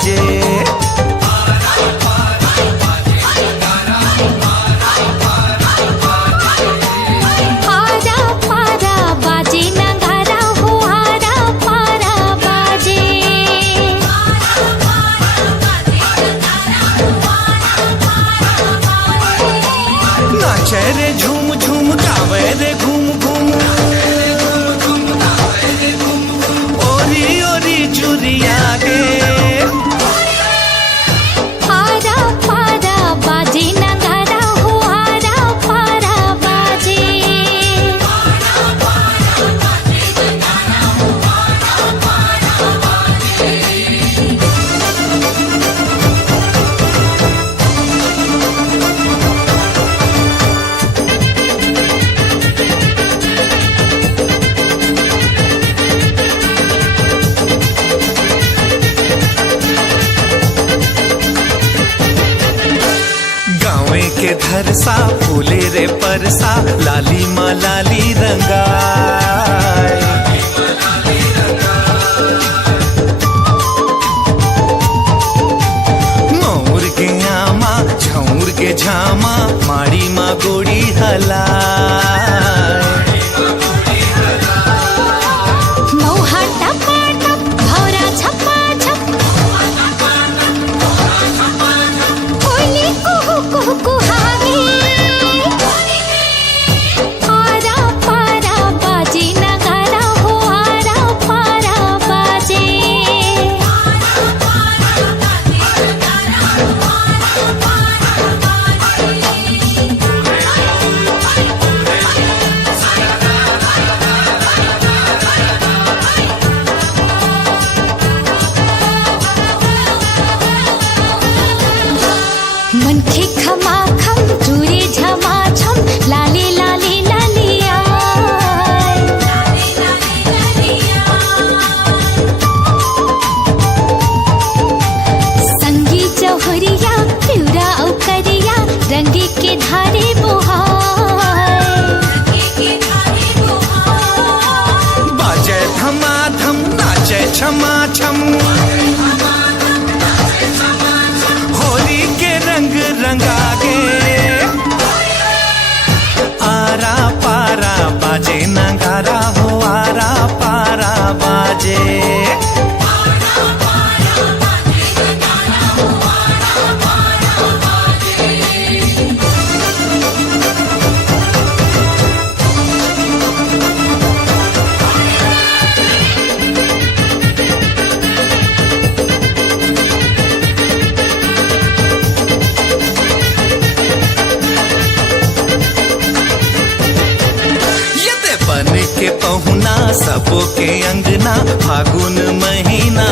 बाजे। नाचे रे झूम झूम गावे रे घूम घूम, ओरी ओरी चुरिया गे। आरा पारा बाजे नगारा हो, आरा पारा बाजे। के धरसा फूले रे परसा, लाली माँ लाली रंगाय। मोर के आमा झौर के झामा, माड़ी माँ गोड़ी हलाय। मौहा टपा टप भौरा छपा छप, कोयली कुहू कुहू कुहानी। आरा पारा बाजे नगारा हो, आरा पारा बाजे। मनखे खमा खम चूरे झमा झम, लाली लाली लालिया। संगी चौहरिया पिउरा औ करिया, रंगी के धारे बोहाय। बाजे धमा धम नाचे छमा छम, होली के रंग रंगागे। आरा पारा बाजे नगारा हो, आरा पारा बाजे। बन के पहुना सबो के अंगना, फागुन महीना।